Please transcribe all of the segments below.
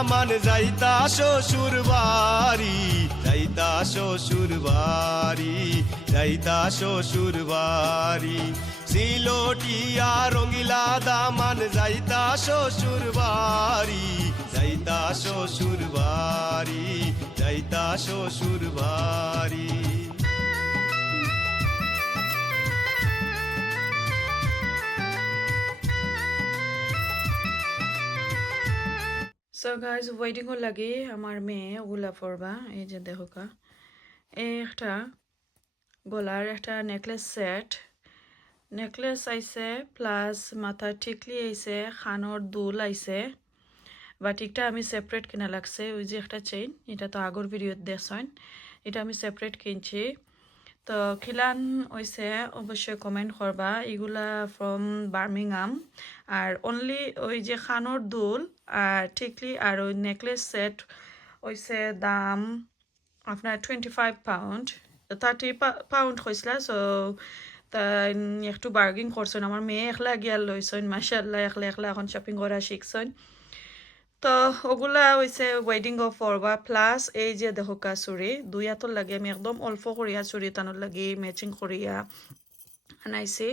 দামান যাইতা শ্বশুর বাড়ি, যাইতা শ্বশুর বাড়ি, যাইতা শ্বশুর বাড়ি। সিলোটিয়া রঙ্গিলা দামান যাইতা শ্বশুর বাড়ি, যাইতা শ্বশুর বাড়ি, যাইতা শ্বশুর বাড়ি। সো গাইজ ওয়েটিংও লাগে, আমার মেয়ে ওগুলা পরবা, এই যে দেখো কা। এই একটা গলার একটা নেকলেস সেট নেকলেস আইছে প্লাস মাথার টিকলি আইছে, খানোর দুল আইছে। বাটিকটা আমি সেপারেট কিনা লাগছে, ওই যে একটা চেইন এটা তো আগর ভিডিওত দেখছেন। এটা আমি সেপারেট কিনছি। তো খিলান হয়েছে অবশ্যই কমেন্ট করবা এগুলা ফ্রম বার্মিংহাম আর অনলি ওই যে খানোর দুল আর টিকলি আর ওই নেকলেস সেট হয়েছে দাম আপনার twenty five pound thirty pound হয়েছিল সো তাই একটু বার্গিং করছেন আমার মেয়ে একলা গিয়া লইছেন মাসাল্লাহ একলা একলা এখন শপিং করা শিখছেন তো ওগুলা হয়েছে ওয়েডিং অফ ফরবা প্লাস এই যে দেহকা চুরি দুই হাতর লাগে আমি একদম অল্প করিয়া চুরি টানোর লাগি ম্যাচিং করিয়া আনাইছি।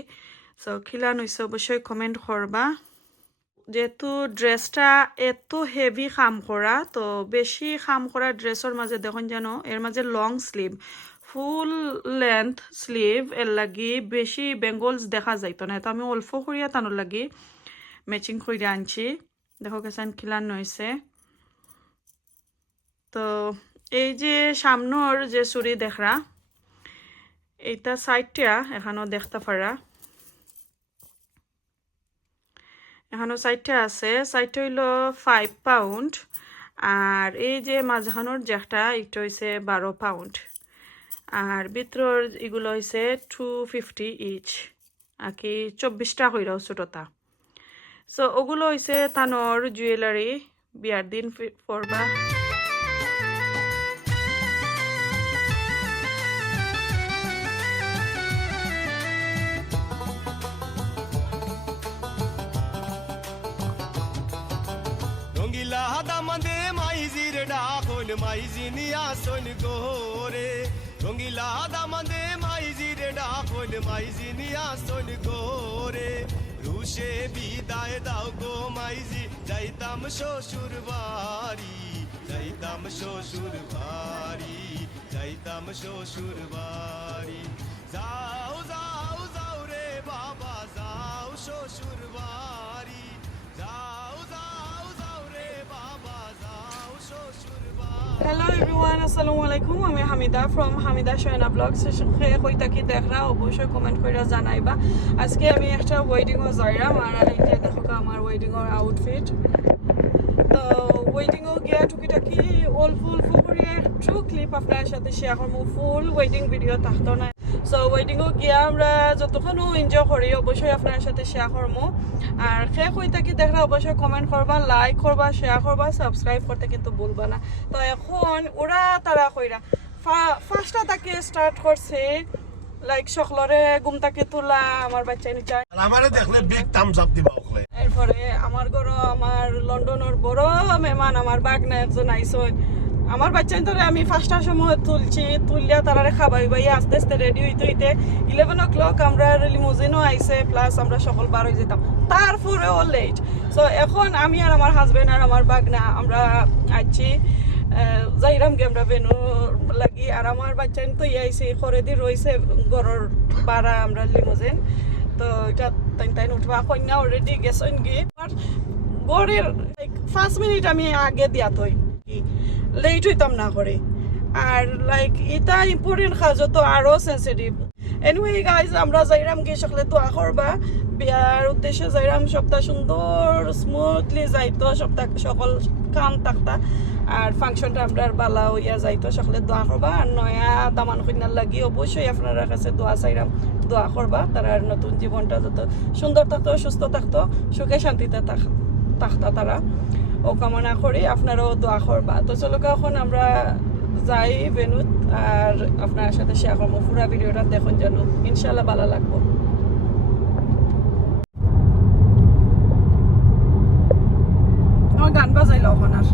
সো খিলান হয়েছে অবশ্যই কমেন্ট করবা। যেহেতু ড্রেসটা এত হেভি কাম করা, তো বেশি কাম করা ড্রেসের মাঝে দেখুন যেন এর মাঝে long sleeve full length sleeve এর লাগি বেশি বেঙ্গলস দেখা যাইতো না। তো আমি অল্প করিয়া টানোর লাগি ম্যাচিং করিয়া আনছি। দেখো কেসান খিলান হয়েছে তো এই যে সামনের যে চুরি দেখরা, এইটা সাইডটা এখানেও দেখতে পারা। এখানেও সাইডটা আছে। সাইডটা হইল ফাইভ পাউন্ড আর এই যে মাঝখানোর যেটা এটা হয়েছে বারো পাউন্ড আর ভিতরের এগুলো হয়েছে টু ফিফটি ইচ আর কি চব্বিশটা হইরাও ছোটতা সো ওগুলো হয়েছে তানোর জুয়েলারি বিয়ার দিন পরবা। রঙ্গিলা দামাদে মাইজির ডাকন মাইজিনি আসন গোরে রঙ্গিলা দামাদে মাইজির ডাকন মাইজিনি আসন গোরে রুশে বিদায় দাও গো মাইজি। যাইতাম শ্বশুর বাড়ি, যাইতাম শ্বশুর বাড়ি, যাইতাম শ্বশুর বাড়ি। যাও যাও যাও রে বাবা, যাও শ্বশুর বাড়ি। এভরিওয়ান আসসালামু আলাইকুম আমি হামিদা ফ্রম হামিদা শয়না ব্লগস সে কইতা কি দেখরা, অবশ্যই কমেন্ট করে জানাইবা। আজকে আমি একটা ওয়েডিংও যাইরাম, আর এই যে দেখো আমার ওয়েডিংয়ের আউটফিট তো ওয়েডিংও গিয়া টুকিটাকি অল্প অল্প করে একটু ক্লিপ আপনার সাথে শেয়ার করব ফুল ওয়েডিং ভিডিও থাকতো না সো ওয়েডিংও গিয়া আমরা যতক্ষণ এনজয় করি অবশ্যই আপনার সাথে শেয়ার করব। আর সে কই থাকি দেখরা অবশ্যই কমেন্ট করবা লাইক করবা শেয়ার করবা সাবস্ক্রাইব করতে কিন্তু ভুলবা না। তো এখন ওরা তারা কইরা। ফার্স্টটা তাকে স্টার্ট করছে লাইক সকলরে ঘুম তাকে তোলা আমার বাচ্চা নিচা। আমারে দেখলে বিগ থামস আপ দিবা এরপরে আমার ঘর আমার লন্ডনের বড় মেহমান আমার বাগনা একজন আইসন আমার বাচ্চা ধরে আমি পাঁচটার সময় তুলছি তুললিয়া তারারে খাবাই বাই, আস্তে আস্তে রেডি হইতে হইতে ইলেভেন ও ক্লক আমরা লিমোজিনও আইসে প্লাস আমরা সকল বার হয়ে যেতাম। তারপরেও লেট সো এখন আমি আর আমার হাজবেন্ড আর আমার বাগনা আমরা আছি যাইরাম গে আমরা বেনু লাগি, আর আমার বাচ্চা তো আইসে করে দি রয়েছে ঘরের বাড়া আমরা লিমোজিন তো এটা তাই তাই উঠবা। কন্যা অলরেডি গেছেন গিয়ে। গড়ের পাঁচ মিনিট আমি আগে দিয়া থই। লেট হইতাম না করে। আর লাইক এটা ইম্পর্টেন্ট কাজ তো আরও সেন্সিটিভ এনিওয়ে গাইজ আমরা যাইরাম গিয়ে সকলে দোয়া করবা। বিয়ার উদ্দেশ্যে যাইরাম সপ্তাহ সুন্দর স্মুথলি যাইতো সপ্তাহ, সকল কাম থাকতা। আর ফাংশনটা আমরা বালা হইয়া যাইতো, সকলে দোয়া করবা। আর নয়া দামান কন্যার লাগি অবশ্যই আপনারা কাছে দোয়া চাইরাম, দোয়া করবা। তারা নতুন জীবনটা যত সুন্দর থাকতো, সুস্থ থাকতো, সুখে শান্তিতে থাক- থাকতা তারা। ও কামনা করি, আপনারাও দোয়া করবা। তো চলো এখন আমরা যাই বেনুত আর আপনার সাথে শেয়ার করব পুরা ভিডিওটা, দেখুন যেন ইনশাল্লাহ ভালো লাগবো। গান বাজাইলো ওখান আর।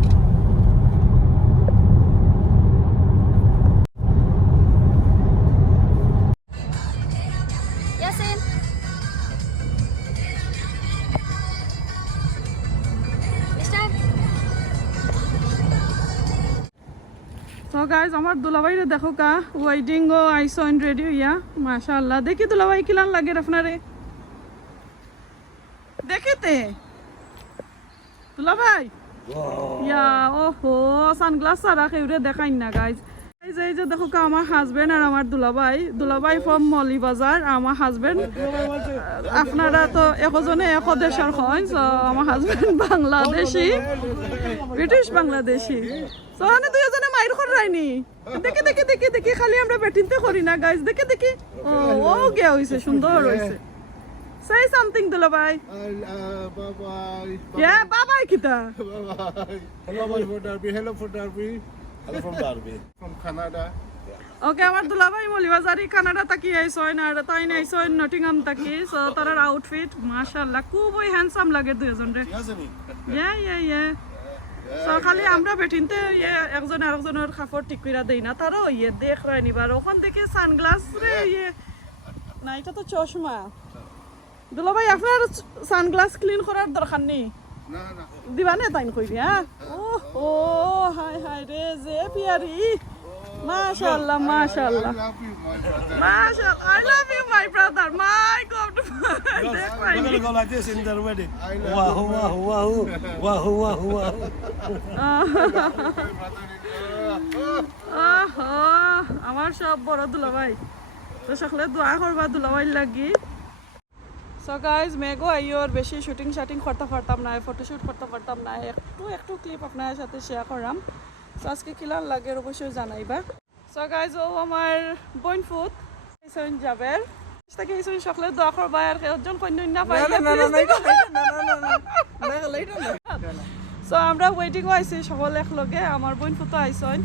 গাইজ আমার দুলাভাইরে দেখো কা ওয়াইডিং ও আইসো ইন রেডি ইয়া মাশাআল্লাহ। দেখি দুলাভাই কিলান লাগে আপনারে। দেখিতে? দুলাভাই? ইয়া ওহো সানগ্লাস সারা কেউরে দেখাই না গাইজ এই যে এই যে দেখো কা আমার হাজবেন্ড আর আমার দুলাভাই দুলাভাই ফ্রম মলি বাজার আমার হাজবেন্ড আপনারা তো একজনে এক দেশের হয় so আমার হাজবেন্ড বাংলাদেশি ব্রিটিশ বাংলাদেশি তো মানে দুইজনে মাইর করাইনি দেখে দেখে দেখে দেখে খালি আমরা ব্যাটিংতে করি না গাইজ দেখে দেখে ও ও গে হইছে সুন্দর হইছে say something দুলাভাই Uh, bye bye. Hello, for Derby. Hello for Derby. Hello from Derby. From Canada. ওকে আমার দুলাভাই মলিবাজারি কানাডা তাকি আর তাই আইসইন নটিংহাম তাকি সো তারার আউটফিট মাশাআল্লাহ খুবই হ্যান্ডসাম লাগে দুইজন রে. ইয়া ইয়া ইয়া সো খালি আমরা বেটিনতে ইয়ে একজন আরেকজনের কাপড় ঠিক কইরা দেই না তারাও ইয়ে দেখ রায় নিবার ওখান থেকে সানগ্লাস রে ইয়ে। না এটা তো চশমা। দুলাভাই আপনার সানগ্লাস ক্লিন করার দরকার নেই? No, no. দিবানে তাইন কইরি হ্যাঁ? ও ও। হাই হাই রে যে পিয়ারি মাশাআল্লাহ মাশাআল্লাহ I love you, my brother. মাশাআল্লাহ I love you my brother my God We're gonna go like this in their wedding. Wahoo, wahoo, wahoo, wahoo, wahoo, আমার সব বড় দুলাভাই তো সকলে দোয়া করবা দুলাভাই লাগি সো গাইজ মেঘও আইওর বেশি শুটিং শাটিং করতে পারতাম না ফটোশ্যুট করতে পারতাম না একটু একটু ক্লিপ আপনার সাথে শেয়ার করাম। সো আজকে কিলার লাগে অবশ্যই জানাইবা। সো গাইজ ও আমার বোন ফুট এইসন যাবের তাকে এইসন সকলে দোয়া করবা আর একজন কন্যা পাই সো আমরা ওয়েটিংও আইছি সকলে একলগে আমার বোন ফুটো আইসন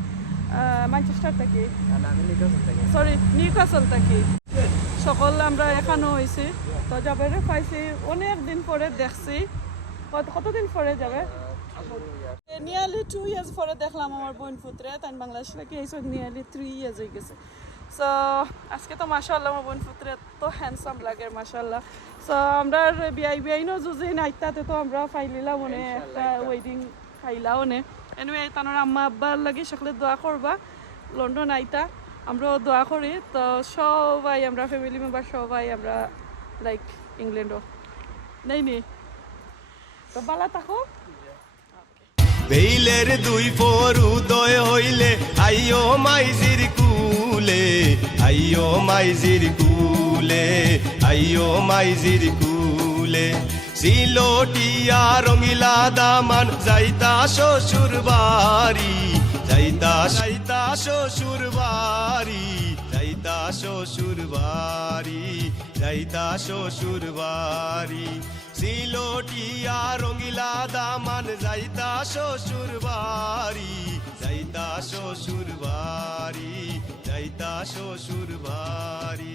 ম্যানচেস্টার থেকে। সরি নিউ কাসল থেকে। সকল আমরা এখানেও হয়েছি তো যাবে পাইছি অনেক দিন পরে দেখছি। কত কতদিন পরে যাবে? নিয়ারলি টু ইয়ার্স পরে দেখলাম আমার বোন পুত্রে তাই বাংলাদেশ থেকে এইসব নিয়ারলি থ্রি ইয়ার্স হয়ে গেছে। সো আজকে তো মাসাল্লাহ আমার বোন পুত্রে তো হ্যান্ডসাম লাগে মাসাল্লাহ সো আমরা বিআই বিআইনও যুজি নাইতাতে তো আমরা ফাইলিলাম মনে একটা ওয়েডিং খাইলাও নে। এনিওয়ে তানোর আম্মা আব্বার লাগে সকলে দোয়া করবা লন্ডন আইতা। আমরাও দোয়া করি। তো সবাই আমরা ফ্যামিলি মেম্বার সবাই আমরা লাইক ইংল্যান্ডও নেই নি তো বালা থাকো। বেইলের দুই পর উদয় হইলে, আইও মাইজির কুলে, আইও মাইজির কুলে, আইও মাইজির কুলে সিলোটিয়া রঙিলা দামান, যাইতা শ্বশুর বাড়ি, যাইতা যাইতা শ্বশুর বাড়ি, যাইতা শ্বশুর বাড়ি, যাইতা শ্বশুর বাড়ি। সিলোটিয়া রঙিলা দামান, যাইতা শ্বশুর বাড়ি, যাইতা শ্বশুর বাড়ি, যাইতা শ্বশুর বাড়ি।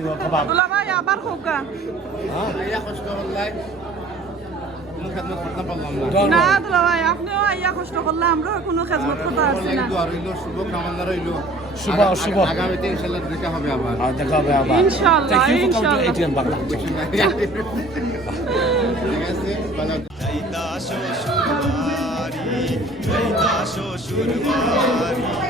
দুলা ভাই আবার খোকা। না দুলা ভাই আপনিও আইয়া কষ্ট করলে কোনো খেজমত করতে পারছি না। শুভকামনা রইল। শুভ, শুভ। আগামীতে ইনশাল্লাহ দেখা হবে আবার। আর দেখা হবে আবার। ইনশাল্লাহ Thank you for coming to ইনশাল্লাহ। বাংলা। ঠিক আছে ভালো যাইতা শ্বশুর বাড়ি যাইতা শ্বশুর বাড়ি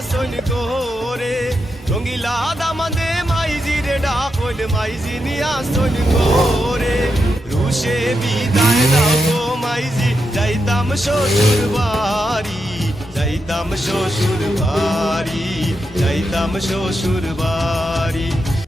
নিয়া সৈন করে রঙ্গিলা দামাদে মাইজি রে ডাকল মাইজি নিয়া সৈন করে রুশে বিদায় দাও গো মাইজি, যাইতাম শ্বশুর বাড়ি, যাইতাম শ্বশুর বাড়ি, যাইতাম শ্বশুর বাড়ি।